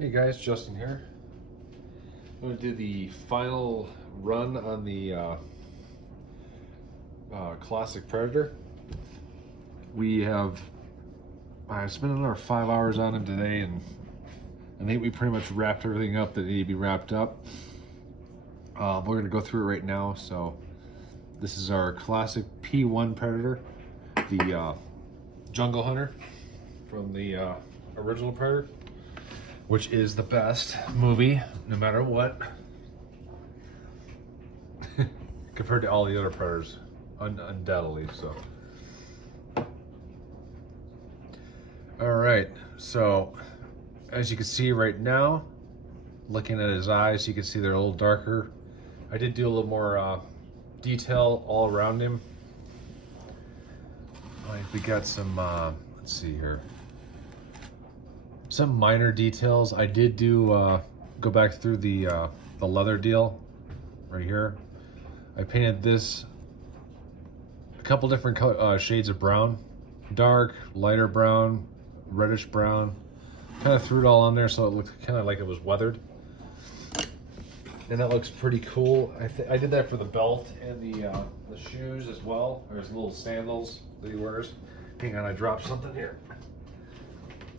Hey guys, Justin here. I'm going to do the final run on the classic Predator. I spent another 5 hours on him today, and I think we pretty much wrapped everything up that needed to be wrapped up. We're going to go through it right now. So this is our classic P1 Predator, the Jungle Hunter from the original Predator, which is the best movie, no matter what, compared to all the other Predators, undoubtedly. So, all right. So, as you can see right now, looking at his eyes, you can see they're a little darker. I did do a little more detail all around him. Like we got some. Let's see here. Some minor details. I did do go back through the leather deal right here. I painted this a couple different shades of brown, dark, lighter brown, reddish brown. Kind of threw it all on there so it looked kind of like it was weathered, and that looks pretty cool. I did that for the belt and the shoes as well. There's little sandals that he wears. Hang on, I dropped something here.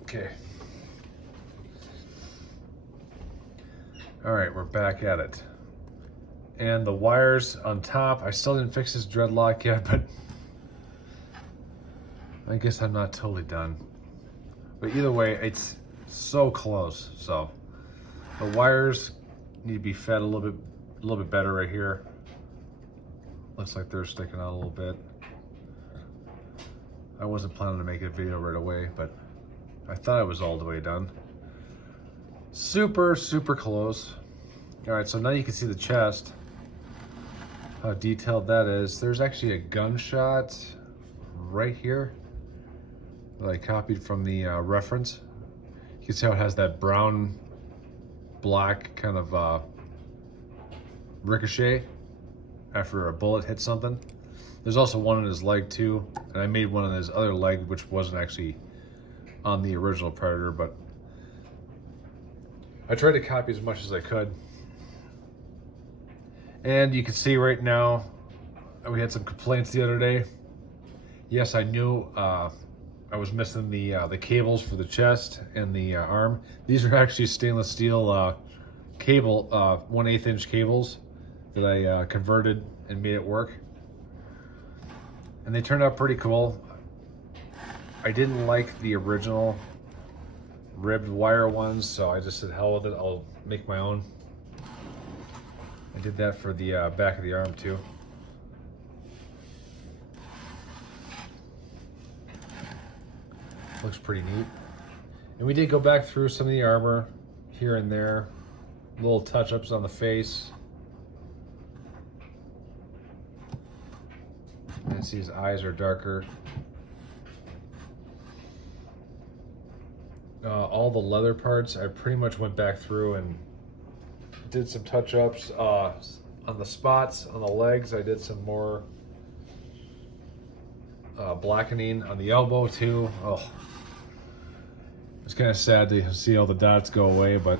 Okay. All right, we're back at it. And the wires on top, I still didn't fix this dreadlock yet, but I guess I'm not totally done. But either way, it's so close. So the wires need to be fed a little bit better right here. Looks like they're sticking out a little bit. I wasn't planning to make a video right away, but I thought I was all the way done. Super close. All right, so now you can see the chest, how detailed that is. There's actually a gunshot right here that I copied from the reference. You can see how it has that brown black kind of ricochet after a bullet hits something. There's also one on his leg too, and I made one on his other leg, which wasn't actually on the original Predator, but I tried to copy as much as I could. And you can see right now, we had some complaints the other day. Yes, I knew I was missing the cables for the chest and the arm. These are actually stainless steel cable, 1/8 inch cables that I converted and made it work. And they turned out pretty cool. I didn't like the original ribbed wire ones, so I just said hell with it, I'll make my own. I did that for the back of the arm too. Looks pretty neat. And we did go back through some of the armor here and there, little touch-ups on the face. And see his eyes are darker. All the leather parts, I pretty much went back through and did some touch-ups on the spots on the legs. I did some more blackening on the elbow too. Oh, it's kind of sad to see all the dots go away, but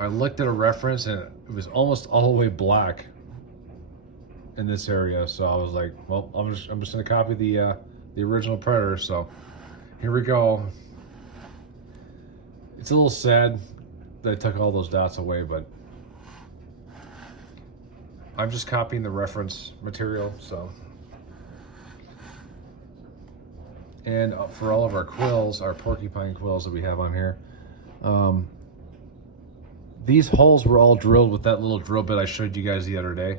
I looked at a reference and it was almost all the way black in this area. So I was like, well, I'm just gonna copy the original Predator. So here we go. It's a little sad that I took all those dots away, but I'm just copying the reference material. So, and for all of our quills, our porcupine quills that we have on here, these holes were all drilled with that little drill bit I showed you guys the other day.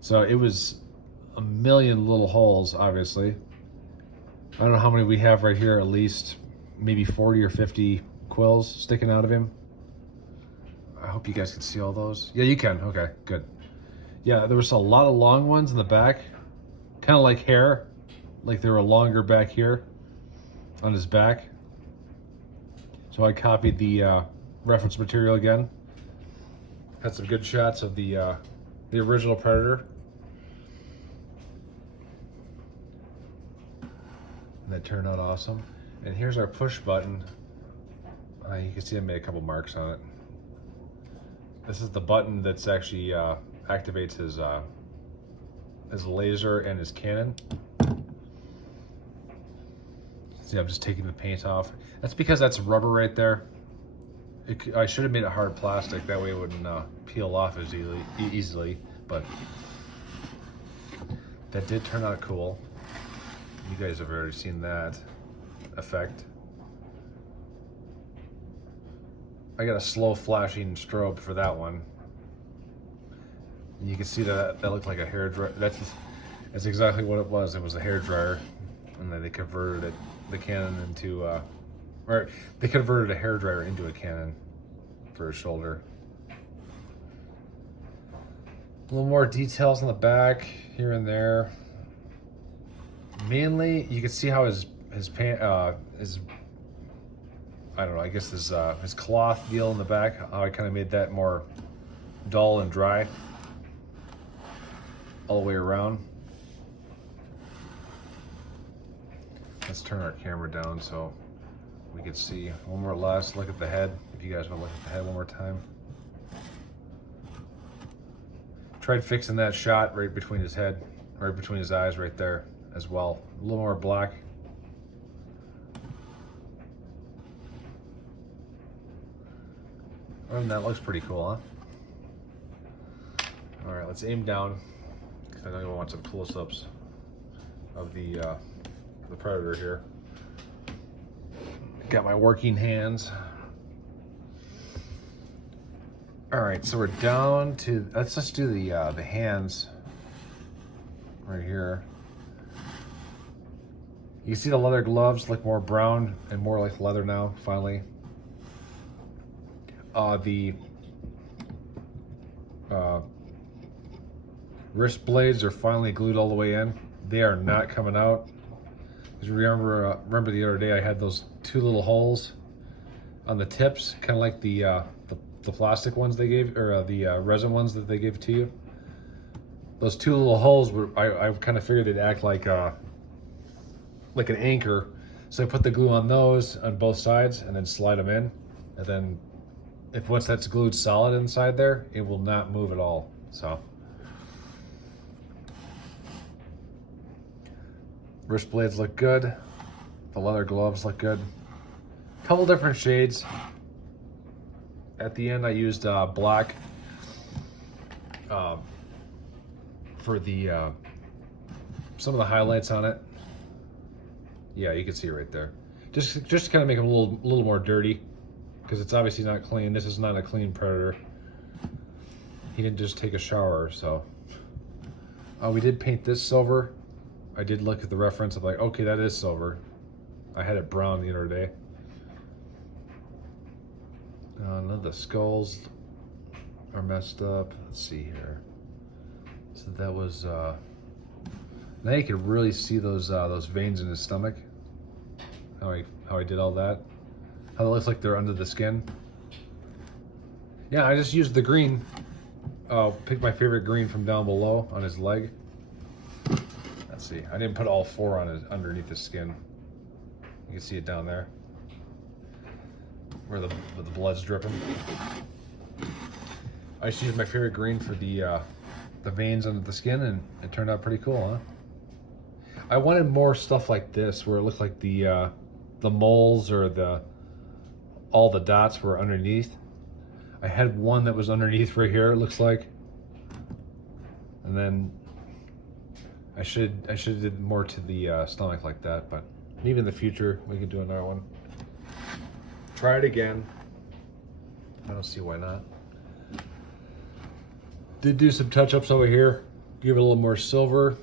So it was a million little holes, obviously. I don't know how many we have right here, at least maybe 40 or 50 quills sticking out of him. I hope you guys can see all those. Yeah, you can. Okay, good. Yeah, there was a lot of long ones in the back, kind of like hair, like they were longer back here on his back. So I copied the reference material again. Had some good shots of the original Predator. And that turned out awesome. And here's our push button You can see I made a couple marks on it. This is the button that's actually activates his laser and his cannon. See, I'm just taking the paint off. That's because that's rubber right there. I should have made it hard plastic, that way it wouldn't peel off as easily, but that did turn out cool. You guys have already seen that effect. I got a slow flashing strobe for that one. And you can see that looked like a hair dryer. That's exactly what it was. It was a hair dryer, and then they converted the cannon into, or they converted a hair dryer into a cannon for his shoulder. A little more details on the back here and there. Mainly, you can see how his pant, I don't know, I guess his cloth deal in the back, how I kind of made that more dull and dry all the way around. Let's turn our camera down so we can see one more last look at the head. If you guys want to look at the head one more time. Tried fixing that shot right between his head, right between his eyes right there as well. A little more black. And that looks pretty cool, huh? All right, let's aim down, because I know you want some close-ups of the Predator here. Got my working hands. All right, so we're down to, let's just do the hands right here. You see the leather gloves look more brown and more like leather now, finally. The wrist blades are finally glued all the way in. They are not coming out. Because remember the other day I had those two little holes on the tips, kind of like the plastic ones they gave, or the resin ones that they gave to you. Those two little holes were, I kind of figured they'd act like an anchor. So I put the glue on those on both sides and then slide them in. And then once that's glued solid inside there, it will not move at all. So wrist blades look good. The leather gloves look good. Couple different shades. At the end I used black for the some of the highlights on it. Yeah, you can see it right there. Just to kind of make them a little more dirty, because it's obviously not clean. This is not a clean Predator. He didn't just take a shower, so. We did paint this silver. I did look at the reference of like, okay, that is silver. I had it brown the other day. None of the skulls are messed up. Let's see here. So that was, now you can really see those veins in his stomach. How I did all that. How it looks like they're under the skin. Yeah, I just used the green. Pick my favorite green from down below on his leg. Let's see. I didn't put all four on underneath his skin. You can see it down there, where the blood's dripping. I just used my favorite green for the veins under the skin, and it turned out pretty cool, huh? I wanted more stuff like this, where it looked like the moles or all the dots were underneath. I had one that was underneath right here, it looks like. And then I should have did more to the stomach like that, but maybe in the future we could do another one. Try it again. I don't see why not. Did do some touch-ups over here. Give it a little more silver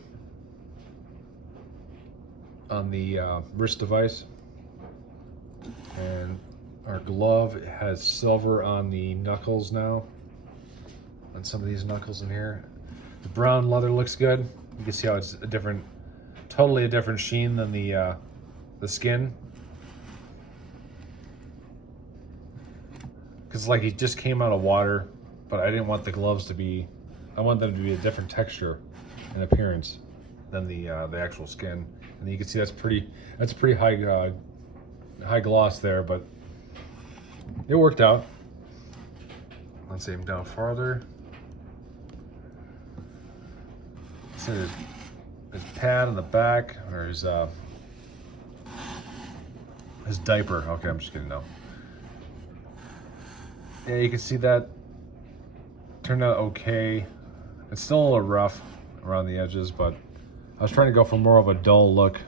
on the wrist device. And our glove has silver on the knuckles now. On some of these knuckles in here. The brown leather looks good. You can see how it's totally a different sheen than the skin. Because like he just came out of water, but I didn't want the gloves to be, I want them to be a different texture and appearance than the actual skin. And you can see that's pretty high gloss there, but it worked out. Let's see him down farther. See his pad on the back, or his diaper. Okay, I'm just kidding now. Yeah, you can see that turned out okay. It's still a little rough around the edges, but I was trying to go for more of a dull look.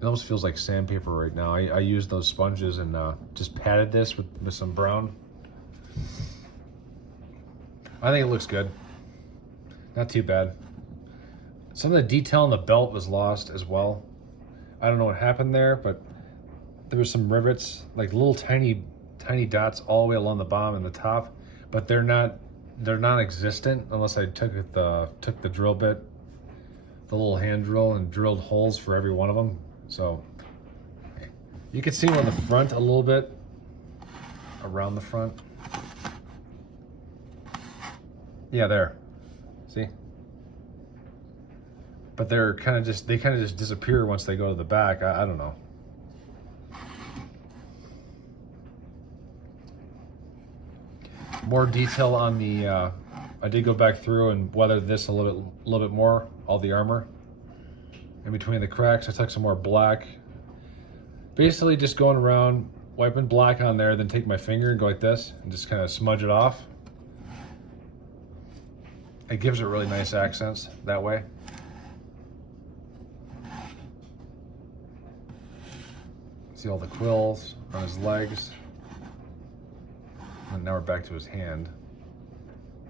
It almost feels like sandpaper right now. I used those sponges and just patted this with some brown. I think it looks good. Not too bad. Some of the detail on the belt was lost as well. I don't know what happened there, but there was some rivets, like little tiny dots all the way along the bottom and the top, but they're non-existent unless I took the drill bit, the little hand drill, and drilled holes for every one of them. So you can see on the front a little bit, around the front. Yeah, there. See? But they kind of just disappear once they go to the back. I don't know. More detail on the. I did go back through and weather this a little bit more. All the armor in between the cracks. I took some more black. Basically, just going around wiping black on there, then take my finger and go like this and just kind of smudge it off. It gives it really nice accents that way. See all the quills on his legs. And now we're back to his hand.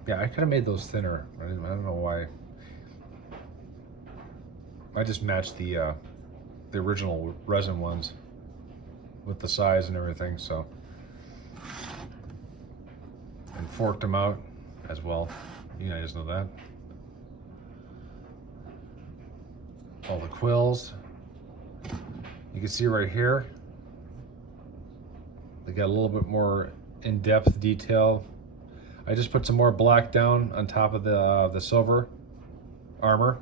Yeah, I could have made those thinner. I don't know why. I just matched the original resin ones with the size and everything, so. And forked them out as well. You guys know that. All the quills. You can see right here, they got a little bit more in-depth detail. I just put some more black down on top of the silver armor,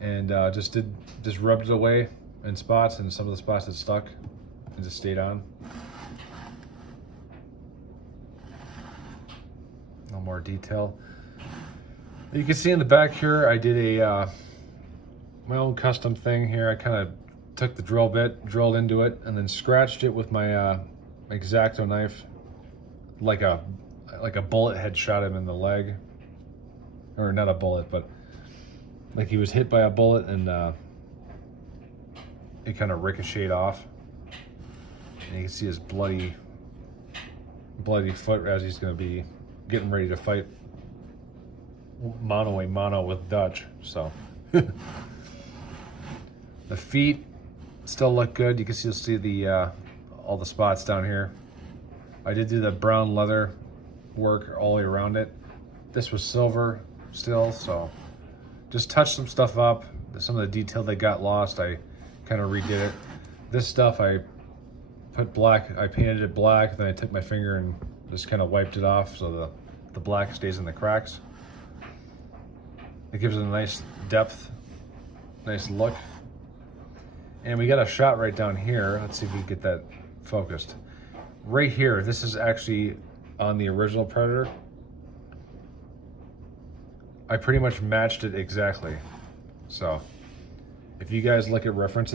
and just rubbed it away in spots, and some of the spots that stuck and just stayed on. No more detail. You can see in the back here, I did a my own custom thing here. I kind of took the drill bit, drilled into it, and then scratched it with my X-Acto knife, like a bullet had shot him in the leg, or not a bullet, but like he was hit by a bullet, and it kind of ricocheted off, and you can see his bloody foot as he's going to be getting ready to fight mano a mano with Dutch. So the feet still look good. You can still see the all the spots down here. I did do the brown leather work all the way around it. This was silver still, so just touched some stuff up. Some of the detail that got lost, I kind of redid it. This stuff I put black, I painted it black, then I took my finger and just kind of wiped it off so the black stays in the cracks. It gives it a nice depth, nice look. And we got a shot right down here. Let's see if we can get that focused. Right here, this is actually on the original Predator. I pretty much matched it exactly. So if you guys look at reference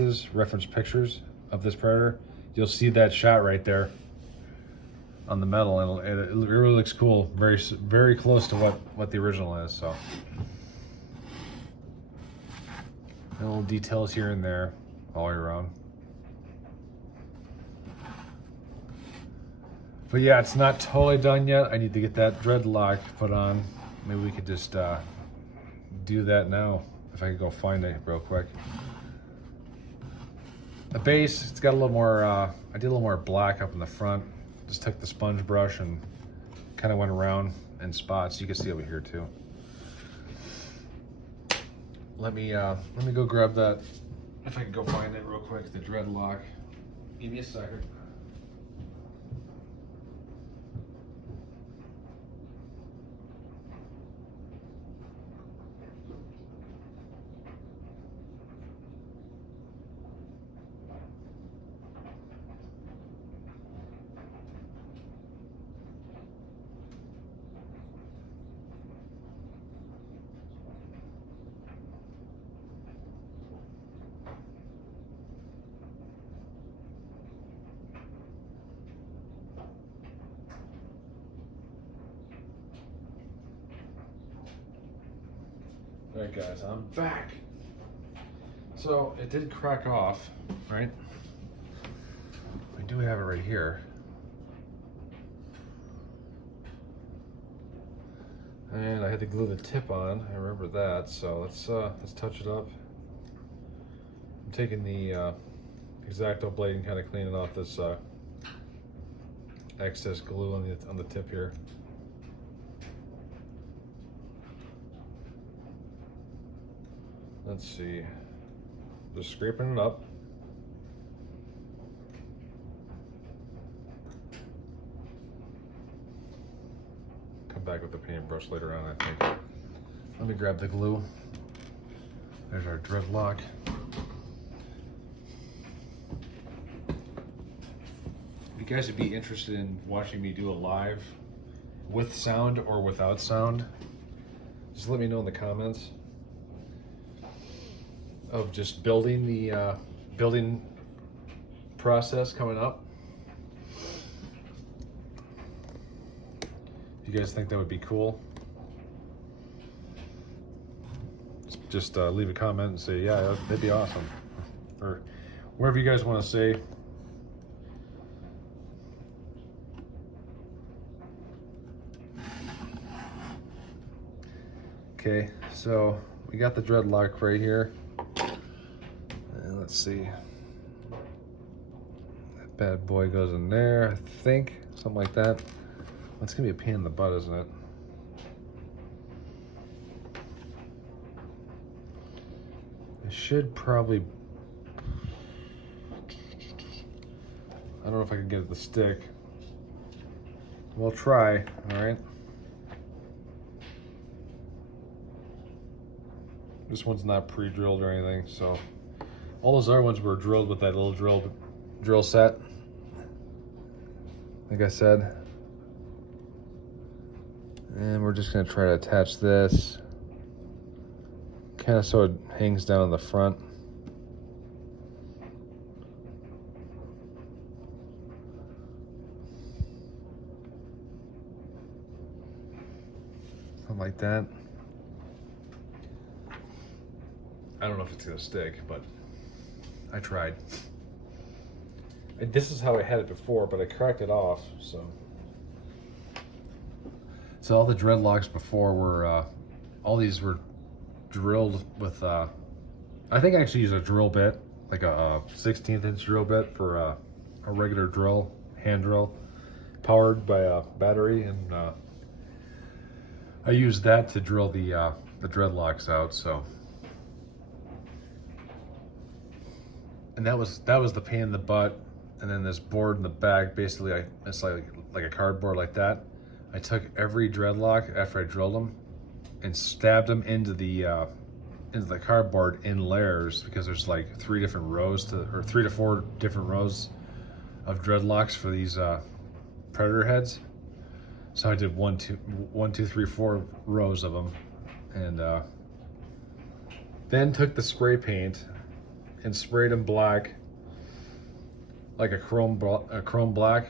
pictures of this Predator, you'll see that shot right there on the metal, and it really looks cool. Very, very close to what the original is. So little details here and there all the way around. But yeah, it's not totally done yet. I need to get that dreadlock put on. Maybe we could just do that now. If I could go find it real quick. The base, it's got a little more, I did a little more black up in the front. Just took the sponge brush and kind of went around in spots. You can see over here too. Let me go grab that. If I can go find it real quick, the dreadlock. Give me a second. Alright guys, I'm back. So it did crack off, right? We do have it right here. And I had to glue the tip on, I remember that, so let's touch it up. I'm taking the X-Acto blade and kind of cleaning off this excess glue on the tip here. Let's see, just scraping it up. Come back with the paintbrush later on, I think. Let me grab the glue. There's our dreadlock. If you guys would be interested in watching me do a live with sound or without sound, just let me know in the comments of just building the building process coming up. If you guys think that would be cool, just leave a comment and say, yeah, that'd be awesome. Or wherever you guys want to say. Okay, so we got the dreadlock right here. And let's see. That bad boy goes in there, I think. Something like that. That's gonna be a pain in the butt, isn't it? It should probably... I don't know if I can get it to stick. We'll try, alright? This one's not pre-drilled or anything, so... All those other ones were drilled with that little drill set. Like I said. And we're just gonna try to attach this kind of so it hangs down in the front. Something like that. I don't know if it's gonna stick, but I tried. This is how I had it before, but I cracked it off, so. So all the dreadlocks before were, all these were drilled with, I think I actually used a drill bit, like a 16th inch drill bit for a regular drill, hand drill, powered by a battery, and I used that to drill the dreadlocks out, so. And that was the pain in the butt. And then this board in the back, basically, it's like a cardboard like that. I took every dreadlock after I drilled them and stabbed them into the cardboard in layers, because there's like 3 different rows or 3 to 4 different rows of dreadlocks for these predator heads. So I did 1, 2, 3, 4 rows of them, and then took the spray paint and sprayed them black, like a chrome black,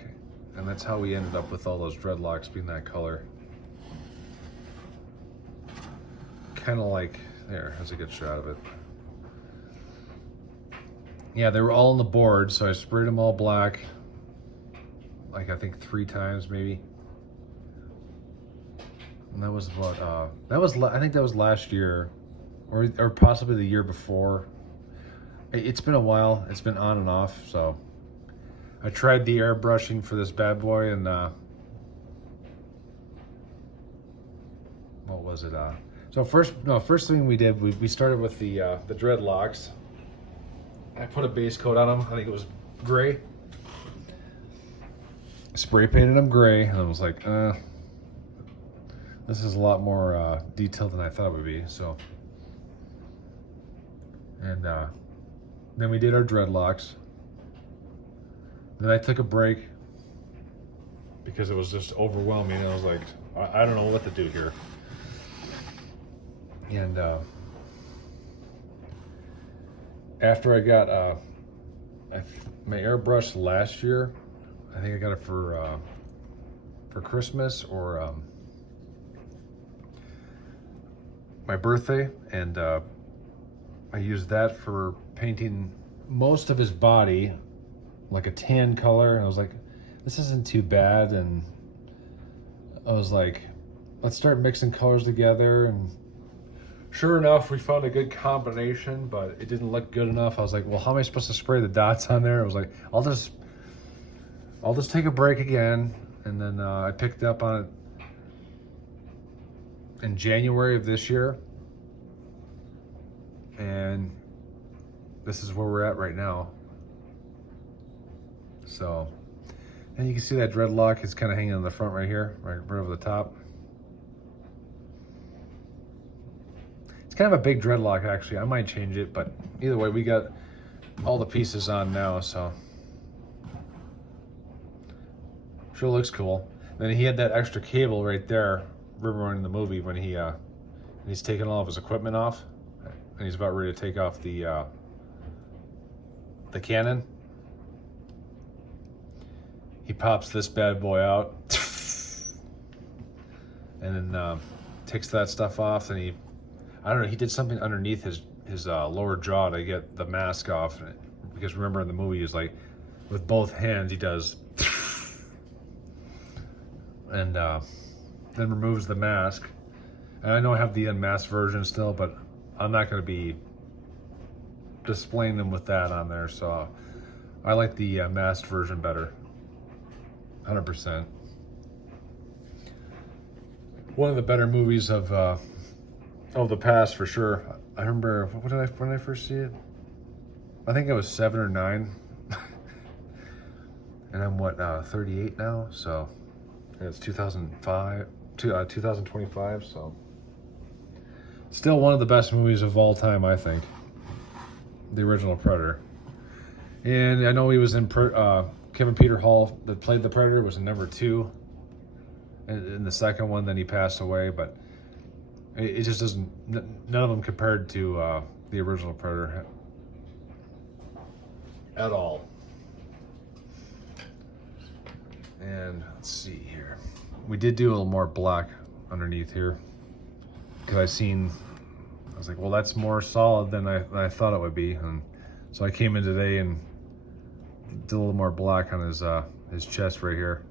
and that's how we ended up with all those dreadlocks being that color. Kind of like, there's a good shot of it. Yeah, they were all on the board, so I sprayed them all black, like I think 3 times maybe. And that was about, I think that was last year, or possibly the year before. It's been a while, it's been on and off, so. I tried the airbrushing for this bad boy, and what was it? So first thing we did, we started with the dreadlocks. I put a base coat on them. I think it was gray. Spray painted them gray, and I was like, this is a lot more detailed than I thought it would be. So, and then we did our dreadlocks. Then I took a break because it was just overwhelming. I was like, I don't know what to do here. And after I got my airbrush last year, I think I got it for my birthday, and I used that for painting most of his body like a tan color, and I was like, this isn't too bad. And I was like, let's start mixing colors together. And sure enough, we found a good combination, but it didn't look good enough. I was like, well, how am I supposed to spray the dots on there? I was like, I'll just take a break again. And then I picked up on it in January of this year, and this is where we're at right now. So, and you can see that dreadlock is kind of hanging on the front right here, right over the top. It's kind of a big dreadlock, actually. I might change it, but either way, we got all the pieces on now, so sure looks cool. Then he had that extra cable right there. Remember in the movie when he's taking all of his equipment off, and he's about ready to take off the cannon. He pops this bad boy out, and then takes that stuff off. And I don't know, he did something underneath his lower jaw to get the mask off, because remember in the movie he's like, with both hands he does, and then removes the mask. And I know I have the unmasked version still, but I'm not going to be displaying them with that on there, so I like the masked version better. 100%. One of the better movies of the past for sure. I remember, when did I first see it? I think I was 7 or 9. And I'm 38 now, so it's 2025, so still one of the best movies of all time, I think. The original Predator. And I know he was in Kevin Peter Hall, that played the Predator, was in number 2 in the second one. Then he passed away, but it just doesn't, none of them compared to the original Predator at all. And let's see here, we did do a little more black underneath here, because I was like, well, that's more solid than I thought it would be. And so I came in today and did a little more black on his chest right here.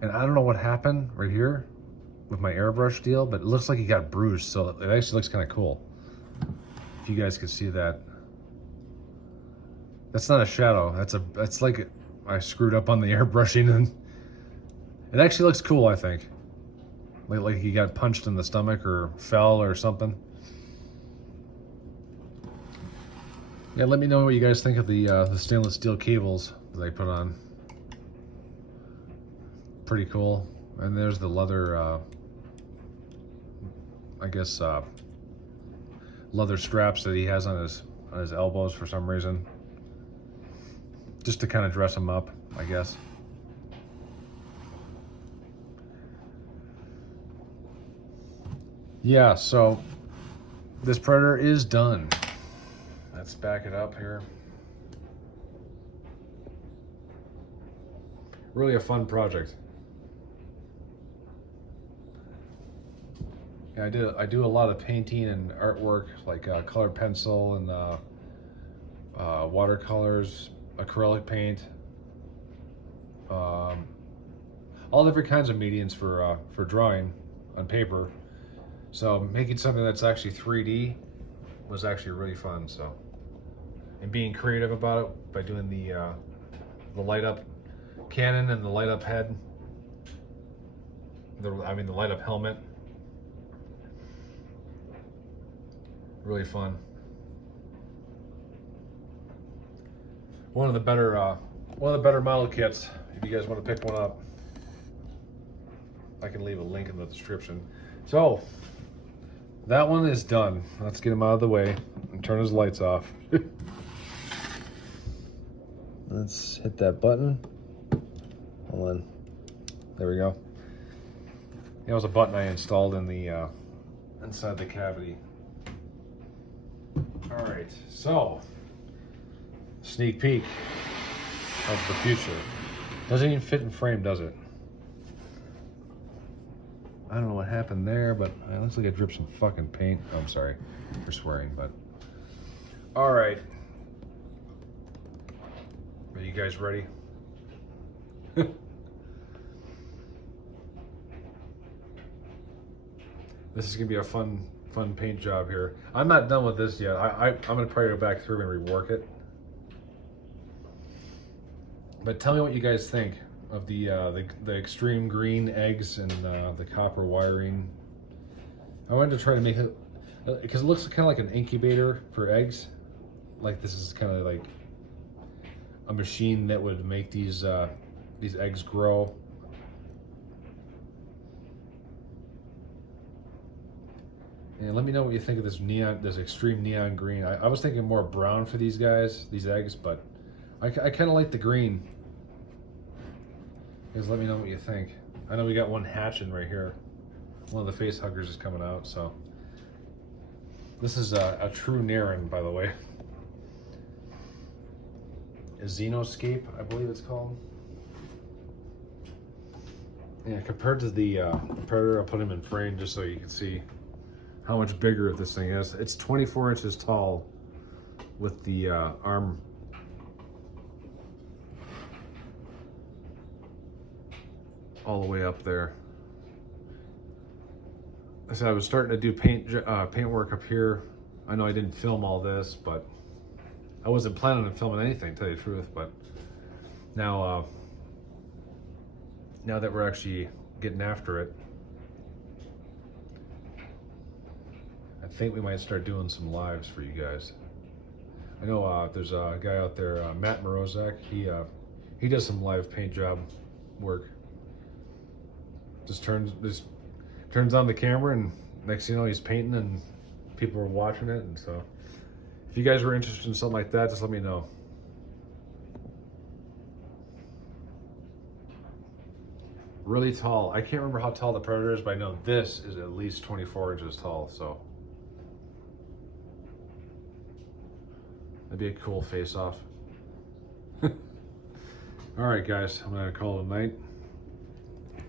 And I don't know what happened right here with my airbrush deal, but it looks like he got bruised, so it actually looks kind of cool. If you guys could see that. That's not a shadow. That's like I screwed up on the airbrushing, and it actually looks cool, I think. Like he got punched in the stomach or fell or something. Yeah, let me know what you guys think of the stainless steel cables that I put on. Pretty cool. And there's the leather, I guess, leather straps that he has on his elbows for some reason. Just to kind of dress him up, I guess. Yeah, so this Predator is done. Let's back it up here. Really a fun project. Yeah, I do a lot of painting and artwork, like colored pencil and watercolors, acrylic paint, all different kinds of mediums for drawing on paper. So making something that's actually 3D was actually really fun. So, and being creative about it by doing the light up cannon and the light up head, the light up helmet. Really fun. One of the better model kits. If you guys want to pick one up, I can leave a link in the description. So that one is done. Let's get him out of the way and turn his lights off. Let's hit that button. Hold on. There we go. That was a button I installed in the inside the cavity. All right, so sneak peek of the future. Doesn't even fit in frame, does it? I don't know what happened there, but it looks like I dripped some fucking paint. Oh, I'm sorry for swearing, but all right. Are you guys ready? This is gonna be a fun paint job here. I'm not done with this yet. I'm gonna probably go back through and rework it. But tell me what you guys think of the extreme green eggs and the copper wiring. I wanted to try to make it because it looks kind of like an incubator for eggs. Like this is kind of like a machine that would make these eggs grow. And let me know what you think of this extreme neon green. I was thinking more brown for these eggs, but I kind of like the green. Just let me know what you think. I know we got one hatching right here. One of the face huggers is coming out, so. This is a true Naren, by the way. A Xenoscape, I believe it's called. Yeah, compared to the Predator, I'll put him in frame just so you can see how much bigger this thing is. It's 24 inches tall with the arm all the way up there. I said I was starting to do paint work up here. I know I didn't film all this, but I wasn't planning on filming anything, to tell you the truth. But now, now that we're actually getting after it, I think we might start doing some lives for you guys. I know there's a guy out there, Matt Morozak. He does some live paint job work. Just turns on the camera, and next thing you know, he's painting, and people are watching it. And so, if you guys were interested in something like that, just let me know. Really tall. I can't remember how tall the Predator is, but I know this is at least 24 inches tall. So that'd be a cool face-off. All right, guys, I'm gonna call it a night.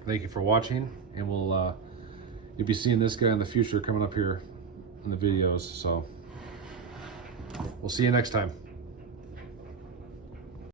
Thank you for watching, and you'll be seeing this guy in the future coming up here in the videos. So we'll see you next time.